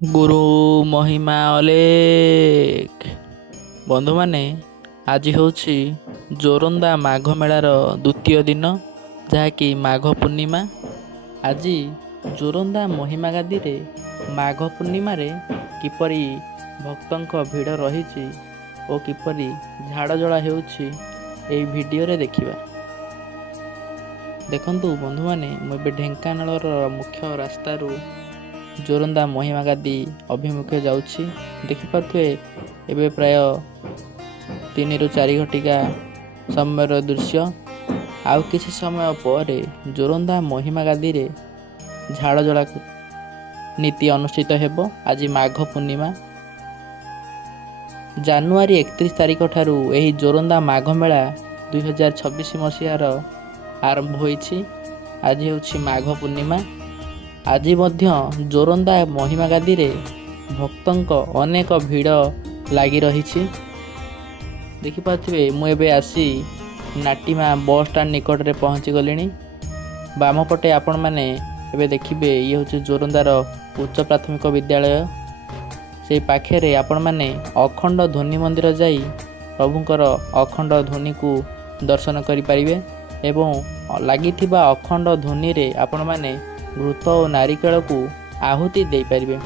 ଗୁରୁ ମହିମା ଅଲେଖ। ବନ୍ଧୁମାନେ, ଆଜି ହେଉଛି ଜୋରନ୍ଦା ମାଘ ମେଳାର ଦ୍ୱିତୀୟ ଦିନ, ଯାହାକି ମାଘ ପୂର୍ଣ୍ଣିମା। ଆଜି ଜୋରନ୍ଦା ମହିମା ଗାଦିରେ ମାଘ ପୂର୍ଣ୍ଣିମାରେ କିପରି ଭକ୍ତଙ୍କ ଭିଡ଼ ରହିଛି ଓ କିପରି ଝାଡ଼ଜଳା ହେଉଛି ଏହି ଭିଡ଼ିଓରେ ଦେଖିବା। ଦେଖନ୍ତୁ ବନ୍ଧୁମାନେ, ମୁଁ ଏବେ ଢେଙ୍କାନାଳର ମୁଖ୍ୟ ରାସ୍ତାରୁ ଜୋରନ୍ଦା ମହିମା ଗାଦି ଅଭିମୁଖେ ଯାଉଛି। ଦେଖିପାରୁଥିବେ ଏବେ ପ୍ରାୟ 3 ରୁ 4 ଘଟିକା ସମୟର ଦୃଶ୍ୟ। ଆଉ କିଛି ସମୟ ପରେ ଜୋରନ୍ଦା ମହିମା ଗାଦିରେ ଝାଡ଼ଜଳା ନୀତି ଅନୁଷ୍ଠିତ ହେବ। ଆଜି ମାଘ ପୂର୍ଣ୍ଣିମା, ଜାନୁଆରୀ 31 ତାରିଖ ଠାରୁ ଏହି ଜୋରନ୍ଦା ମାଘ ମେଳା 2026 ମସିହାର ଆରମ୍ଭ ହୋଇଛି। ଆଜି ହେଉଛି ମାଘ ପୂର୍ଣ୍ଣିମା। ଆଜି ମଧ୍ୟ ଜୋରନ୍ଦା ମହିମା ଗାଦିରେ ଭକ୍ତଙ୍କ ଅନେକ ଭିଡ଼ ଲାଗି ରହିଛି। ଦେଖିପାରୁଥିବେ ମୁଁ ଏବେ ଆସି ନାଟିମା ବସ୍ ଷ୍ଟାଣ୍ଡ ନିକଟରେ ପହଞ୍ଚି ଗଲିଣି। ବାମ ପଟେ ଆପଣମାନେ ଏବେ ଦେଖିବେ, ଇଏ ହେଉଛି ଜୋରନ୍ଦାର ଉଚ୍ଚ ପ୍ରାଥମିକ ବିଦ୍ୟାଳୟ। ସେଇ ପାଖରେ ଆପଣମାନେ ଅଖଣ୍ଡ ଧ୍ୱନି ମନ୍ଦିର ଯାଇ ପ୍ରଭୁଙ୍କର ଅଖଣ୍ଡ ଧ୍ୱନିକୁ ଦର୍ଶନ କରିପାରିବେ ଏବଂ ଲାଗିଥିବା ଅଖଣ୍ଡ ଧ୍ୱନିରେ ଆପଣମାନେ ଘୃତ ଓ ନାରିକେଳକୁ ଆହୁତି ଦେଇପାରିବେ।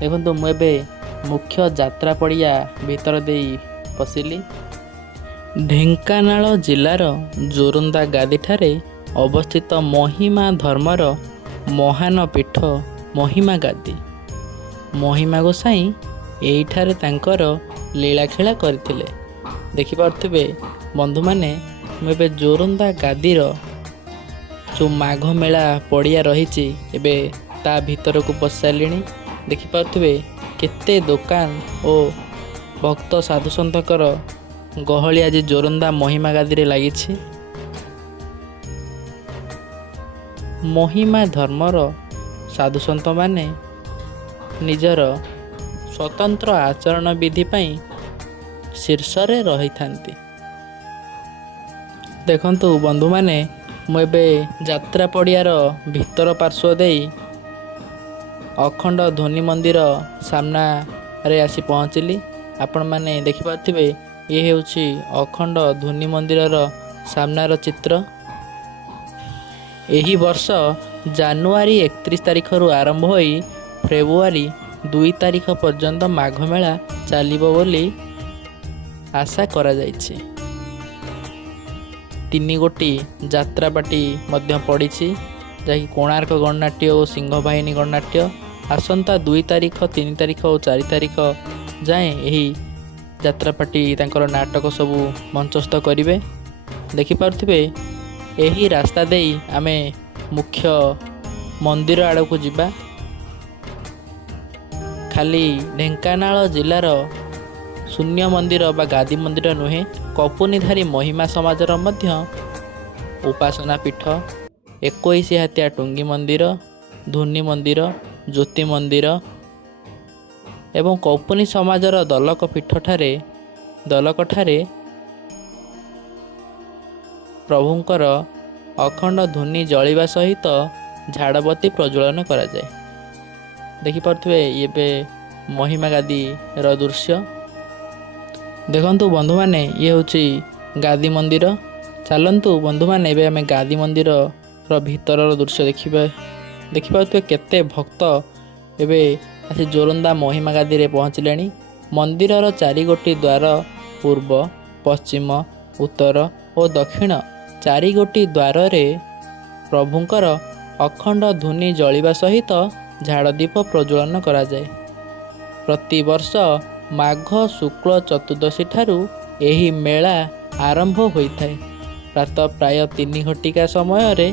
ଦେଖନ୍ତୁ, ମୁଁ ଏବେ ମୁଖ୍ୟ ଯାତ୍ରା ପଡ଼ିଆ ଭିତର ଦେଇ ପଶିଲି। ଢେଙ୍କାନାଳ ଜିଲ୍ଲାର ଜୋରନ୍ଦା ଗାଦିଠାରେ ଅବସ୍ଥିତ ମହିମା ଧର୍ମର ମହାନ ପୀଠ ମହିମା ଗାଦି। ମହିମା ଗୋସାଇଁ ଏଇଠାରେ ତାଙ୍କର ଲୀଳାଖେଳା କରିଥିଲେ। ଦେଖିପାରୁଥିବେ ବନ୍ଧୁମାନେ, ମୁଁ ଏବେ ଜୋରନ୍ଦା ଗାଦିର ଯେଉଁ ମାଘ ମେଳା ପଡ଼ିଆ ରହିଛି, ଏବେ ତା ଭିତରକୁ ପଶିସାରିଲିଣି। ଦେଖିପାରୁଥିବେ କେତେ ଦୋକାନ ଓ ଭକ୍ତ ସାଧୁସନ୍ଥଙ୍କର ଗହଳି ଆଜି ଜୋରନ୍ଦା ମହିମା ଗାଦିରେ ଲାଗିଛି। ମହିମା ଧର୍ମର ସାଧୁସନ୍ଥମାନେ ନିଜର ସ୍ୱତନ୍ତ୍ର ଆଚରଣ ବିଧି ପାଇଁ ଶୀର୍ଷରେ ରହିଥାନ୍ତି। ଦେଖନ୍ତୁ ବନ୍ଧୁମାନେ, ମୁଁ ଏବେ ଯାତ୍ରା ପଡ଼ିଆର ଭିତର ପାର୍ଶ୍ୱ ଦେଇ ଅଖଣ୍ଡ ଧ୍ୱନି ମନ୍ଦିର ସାମ୍ନାରେ ଆସି ପହଞ୍ଚିଲି। ଆପଣମାନେ ଦେଖିପାରୁଥିବେ, ଇଏ ହେଉଛି ଅଖଣ୍ଡ ଧ୍ୱନି ମନ୍ଦିରର ସାମ୍ନାର ଚିତ୍ର। ଏହି ବର୍ଷ ଜାନୁଆରୀ 31 ତାରିଖରୁ ଆରମ୍ଭ ହୋଇ ଫେବୃଆରୀ 2 ତାରିଖ ପର୍ଯ୍ୟନ୍ତ ମାଘ ମେଳା ଚାଲିବ ବୋଲି ଆଶା କରାଯାଇଛି। 3 ଗୋଟି ଯାତ୍ରାପାଟି ମଧ୍ୟ ପଡ଼ିଛି, ଯାହାକି କୋଣାର୍କ ଗଣନାଟ୍ୟ ଓ ସିଂହବାହିନୀ ଗଣନାଟ୍ୟ। ଆସନ୍ତା 2 ତାରିଖ, 3 ତାରିଖ ଓ 4 ତାରିଖ ଯାଏଁ ଏହି ଯାତ୍ରାପାଟି ତାଙ୍କର ନାଟକ ସବୁ ମଞ୍ଚସ୍ଥ କରିବେ। ଦେଖିପାରୁଥିବେ ଏହି ରାସ୍ତା ଦେଇ ଆମେ ମୁଖ୍ୟ ମନ୍ଦିର ଆଡ଼କୁ ଯିବା। ଖାଲି ଢେଙ୍କାନାଳ ଜିଲ୍ଲାର ଶୂନ୍ୟ ମନ୍ଦିର ବା ଗାଦି ମନ୍ଦିର ନୁହେଁ, କପୁନିଧାରୀ ମହିମା ସମାଜର ମଧ୍ୟ ଉପାସନା ପୀଠ, 21 ହାତିଆ ଟୁଙ୍ଗି ମନ୍ଦିର, ଧ୍ୱନି ମନ୍ଦିର, ଜ୍ୟୋତି ମନ୍ଦିର ଏବଂ କପୁନି ସମାଜର ଦଲକଠାରେ ପ୍ରଭୁଙ୍କର ଅଖଣ୍ଡ ଧ୍ୱନି ଜଳିବା ସହିତ ଝାଡ଼ବତୀ ପ୍ରଜ୍ୱଳନ କରାଯାଏ। ଦେଖିପାରୁଥିବେ ଏବେ ମହିମା ଗାଦିର ଦୃଶ୍ୟ। ଦେଖନ୍ତୁ ବନ୍ଧୁମାନେ, ଇଏ ହେଉଛି ଗାଦି ମନ୍ଦିର। ଚାଲନ୍ତୁ ବନ୍ଧୁମାନେ, ଏବେ ଆମେ ଗାଦି ମନ୍ଦିରର ଭିତରର ଦୃଶ୍ୟ ଦେଖିବା। ଦେଖିପାରୁଥିବେ କେତେ ଭକ୍ତ ଏବେ ଆସି ଜୋରନ୍ଦା ମହିମା ଗାଦିରେ ପହଞ୍ଚିଲେଣି। ମନ୍ଦିରର 4 ଗୋଟି ଦ୍ୱାର, ପୂର୍ବ, ପଶ୍ଚିମ, ଉତ୍ତର ଓ ଦକ୍ଷିଣ 4 ଗୋଟି ଦ୍ୱାରରେ ପ୍ରଭୁଙ୍କର ଅଖଣ୍ଡ ଧ୍ୱନି ଜଳିବା ସହିତ ଝାଡ଼ଦୀପ ପ୍ରଜ୍ୱଳନ କରାଯାଏ। ପ୍ରତିବର୍ଷ ମାଘ ଶୁକ୍ଳ ଚତୁର୍ଦ୍ଦଶୀ ଠାରୁ ଏହି ମେଳା ଆରମ୍ଭ ହୋଇଥାଏ। ପ୍ରାୟ 3 ଘଟିକା ସମୟରେ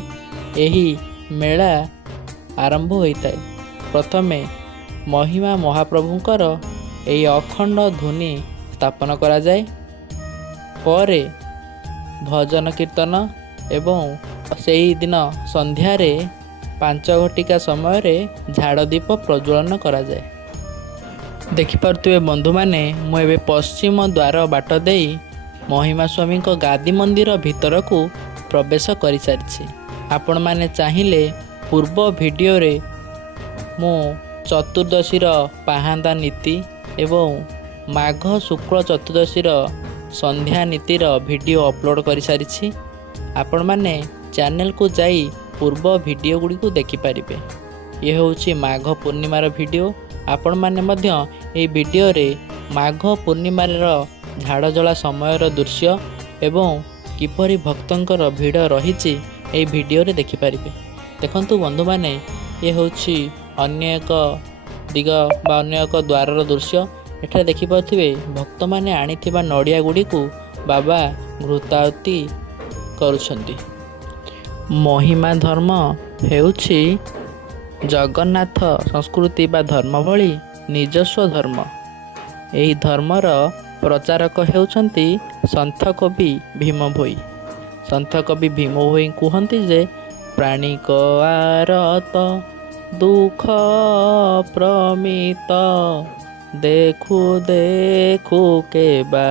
ଏହି ମେଳା ଆରମ୍ଭ ହୋଇଥାଏ। ପ୍ରଥମେ ମହିମା ମହାପ୍ରଭୁଙ୍କର ଏହି ଅଖଣ୍ଡ ଧ୍ୱନି ସ୍ଥାପନ କରାଯାଏ। ପରେ ଭଜନ କୀର୍ତ୍ତନ ଏବଂ ସେହିଦିନ ସନ୍ଧ୍ୟାରେ 5 ଘଟିକା ସମୟରେ ଝାଡ଼ଦୀପ ପ୍ରଜ୍ୱଳନ କରାଯାଏ। ଦେଖିପାରୁଥିବେ ବନ୍ଧୁମାନେ, ମୁଁ ଏବେ ପଶ୍ଚିମ ଦ୍ୱାର ବାଟ ଦେଇ ମହିମା ସ୍ୱାମୀଙ୍କ ଗାଦି ମନ୍ଦିର ଭିତରକୁ ପ୍ରବେଶ କରିସାରିଛି। ଆପଣମାନେ ଚାହିଁଲେ ପୂର୍ବ ଭିଡ଼ିଓରେ ମୁଁ ଚତୁର୍ଦ୍ଦଶୀର ପାହାନ୍ତା ନୀତି ଏବଂ ମାଘ ଶୁକ୍ଳ ଚତୁର୍ଦ୍ଦଶୀର ସନ୍ଧ୍ୟା ନୀତିର ଭିଡ଼ିଓ ଅପଲୋଡ଼ କରିସାରିଛି। ଆପଣମାନେ ଚ୍ୟାନେଲକୁ ଯାଇ ପୂର୍ବ ଭିଡ଼ିଓ ଗୁଡ଼ିକୁ ଦେଖିପାରିବେ। ଇଏ ହେଉଛି ମାଘ ପୂର୍ଣ୍ଣିମାର ଭିଡ଼ିଓ। ଆପଣମାନେ ମଧ୍ୟ ଏହି ଭିଡ଼ିଓରେ ମାଘ ପୂର୍ଣ୍ଣିମାର ଝାଡ଼ଜଳା ସମୟର ଦୃଶ୍ୟ ଏବଂ କିପରି ଭକ୍ତଙ୍କର ଭିଡ଼ ରହିଛି ଏହି ଭିଡ଼ିଓରେ ଦେଖିପାରିବେ। ଦେଖନ୍ତୁ ବନ୍ଧୁମାନେ, ଇଏ ହେଉଛି ଅନ୍ୟ ଏକ ଦିଗ ବା ଅନ୍ୟ ଏକ ଦ୍ୱାରର ଦୃଶ୍ୟ। ଏଠାରେ ଦେଖିପାରୁଥିବେ ଭକ୍ତମାନେ ଆଣିଥିବା ନଡ଼ିଆ ଗୁଡ଼ିକୁ ବାବା ଘୃତାହୁତି କରୁଛନ୍ତି। ମହିମା ଧର୍ମ ହେଉଛି ଜଗନ୍ନାଥ ସଂସ୍କୃତି ବା ଧର୍ମ ଭଳି ନିଜସ୍ୱ ଧର୍ମ। ଏହି ଧର୍ମର ପ୍ରଚାରକ ହେଉଛନ୍ତି ସନ୍ଥ କବି ଭୀମ ଭୋଇ। ସନ୍ଥ କବି ଭୀମ ଭୋଇ କୁହନ୍ତି ଯେ ପ୍ରାଣିକ ଆରତ ଦୁଃଖ ପ୍ରମିତ ଦେଖୁ ଦେଖୁ କେବା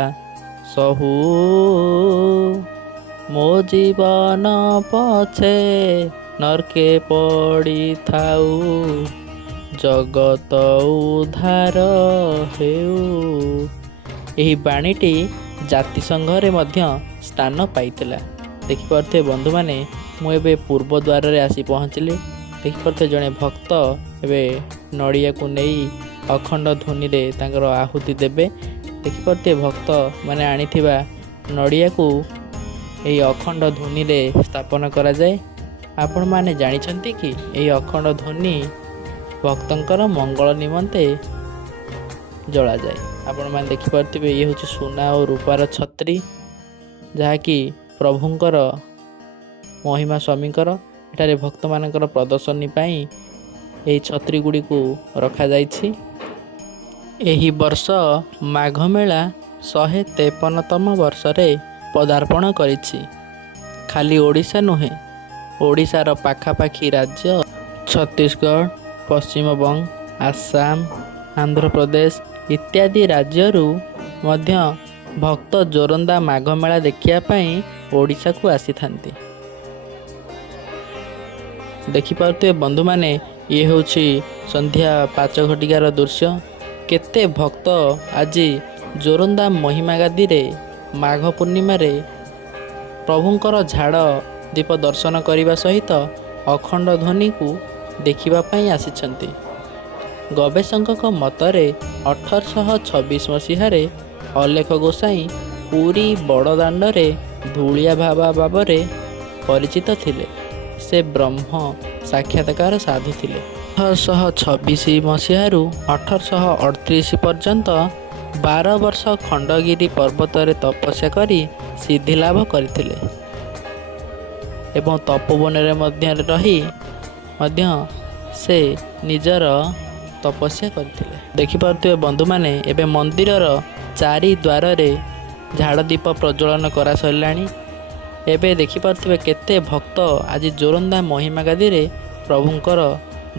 ସହୁ ମୋ ଜୀବନ ପଛେ ନର୍କେ ପଡ଼ିଥାଉ ଜଗତ ଉଦ୍ଧାର ହେଉ। ଏହି ବାଣୀଟି ଜାତିସଂଘରେ ମଧ୍ୟ ସ୍ଥାନ ପାଇଥିଲା। ଦେଖିପାରୁଥିବେ ବନ୍ଧୁମାନେ, ମୁଁ ଏବେ ପୂର୍ବ ଦ୍ୱାରରେ ଆସି ପହଞ୍ଚିଲି। ଦେଖିପାରୁଥିବେ ଜଣେ ଭକ୍ତ ଏବେ ନଡ଼ିଆକୁ ନେଇ ଅଖଣ୍ଡ ଧ୍ୱନିରେ ତାଙ୍କର ଆହୁତି ଦେବେ। ଦେଖିପାରୁଥିବେ ଭକ୍ତମାନେ ଆଣିଥିବା ନଡ଼ିଆକୁ ଏହି ଅଖଣ୍ଡ ଧ୍ୱନିରେ ସ୍ଥାପନ କରାଯାଏ। ଆପଣମାନେ ଜାଣିଛନ୍ତି କି ଏହି ଅଖଣ୍ଡ ଧ୍ୱନି ଭକ୍ତଙ୍କର ମଙ୍ଗଳ ନିମନ୍ତେ ଜଳାଯାଏ। ଆପଣମାନେ ଦେଖିପାରୁଥିବେ ଇଏ ହେଉଛି ସୁନା ଓ ରୂପାର ଛତ୍ରୀ, ଯାହାକି ପ୍ରଭୁଙ୍କର ମହିମା ସ୍ୱାମୀଙ୍କର। ଏଠାରେ ଭକ୍ତମାନଙ୍କର ପ୍ରଦର୍ଶନୀ ପାଇଁ ଏହି ଛତ୍ରୀ ଗୁଡ଼ିକୁ ରଖାଯାଇଛି। ଏହି ବର୍ଷ ମାଘ ମେଳା 153ତମ ବର୍ଷରେ ପଦାର୍ପଣ କରିଛି। ଖାଲି ଓଡ଼ିଶା ନୁହେଁ, ଓଡ଼ିଶାର ପାଖାପାଖି ରାଜ୍ୟ ଛତିଶଗଡ଼, ପଶ୍ଚିମବଙ୍ଗ, ଆସାମ, ଆନ୍ଧ୍ରପ୍ରଦେଶ ଇତ୍ୟାଦି ରାଜ୍ୟରୁ ମଧ୍ୟ ଭକ୍ତ ଜୋରନ୍ଦା ମାଘ ମେଳା ଦେଖିବା ପାଇଁ ଓଡ଼ିଶାକୁ ଆସିଥାନ୍ତି। ଦେଖିପାରୁଥିବେ ବନ୍ଧୁମାନେ, ଇଏ ହେଉଛି ସନ୍ଧ୍ୟା 5 ଘଟିକାର ଦୃଶ୍ୟ। କେତେ ଭକ୍ତ ଆଜି ଜୋରନ୍ଦା ମହିମା ଗାଦିରେ ମାଘ ପୂର୍ଣ୍ଣିମାରେ ପ୍ରଭୁଙ୍କର ଝାଡ଼ ଦୀପ ଦର୍ଶନ କରିବା ସହିତ ଅଖଣ୍ଡ ଧ୍ୱନିକୁ ଦେଖିବା ପାଇଁ ଆସିଛନ୍ତି। ଗବେଷକଙ୍କ ମତରେ 1826 ମସିହାରେ ଅଲେଖ ଗୋସାଇଁ ପୁରୀ ବଡ଼ଦାଣ୍ଡରେ ଧୂଳିଆ ବାବା ଭାବରେ ପରିଚିତ ଥିଲେ। ସେ ବ୍ରହ୍ମ ସାକ୍ଷାତକାର ସାଧୁ ଥିଲେ। 1826 ମସିହାରୁ 1838 ପର୍ଯ୍ୟନ୍ତ 12 ବର୍ଷ ଖଣ୍ଡଗିରି ପର୍ବତରେ ତପସ୍ୟା କରି ସିଦ୍ଧି ଲାଭ କରିଥିଲେ ଏବଂ ତପୋବନରେ ମଧ୍ୟରେ ରହି ମଧ୍ୟ ସେ ନିଜର ତପସ୍ୟା କରିଥିଲେ। ଦେଖିପାରୁଥିବେ ବନ୍ଧୁମାନେ, ଏବେ ମନ୍ଦିରର 4 ଦ୍ୱାରରେ ଝାଡ଼ ଦୀପ ପ୍ରଜ୍ୱଳନ କରା ସରିଲାଣି। ଏବେ ଦେଖିପାରୁଥିବେ କେତେ ଭକ୍ତ ଆଜି ଜୋରନ୍ଦା ମହିମା ଗାଦିରେ ପ୍ରଭୁଙ୍କର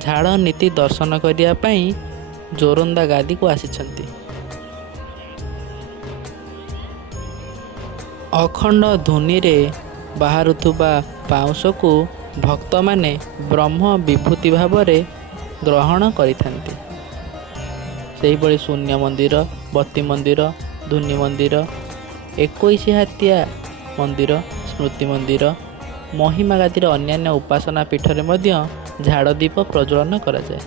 ଝାଡ଼ ନୀତି ଦର୍ଶନ କରିବା ପାଇଁ ଜୋରନ୍ଦା ଗାଦିକୁ ଆସିଛନ୍ତି। ଅଖଣ୍ଡ ଧ୍ୱନିରେ ବାହାରୁଥିବା ପାଉଁଶକୁ ଭକ୍ତମାନେ ବ୍ରହ୍ମ ବିଭୂତି ଭାବରେ ଗ୍ରହଣ କରିଥାନ୍ତି। ସେହିଭଳି ଶୂନ୍ୟ ମନ୍ଦିର, ବତୀ ମନ୍ଦିର, ଧୂନି ମନ୍ଦିର, 21 ହାତିଆ ମନ୍ଦିର, ସ୍ମୃତି ମନ୍ଦିର, ମହିମା ଗାଦିର ଅନ୍ୟାନ୍ୟ ଉପାସନା ପୀଠରେ ମଧ୍ୟ ଝାଡ଼ ଦୀପ ପ୍ରଜ୍ୱଳନ କରାଯାଏ।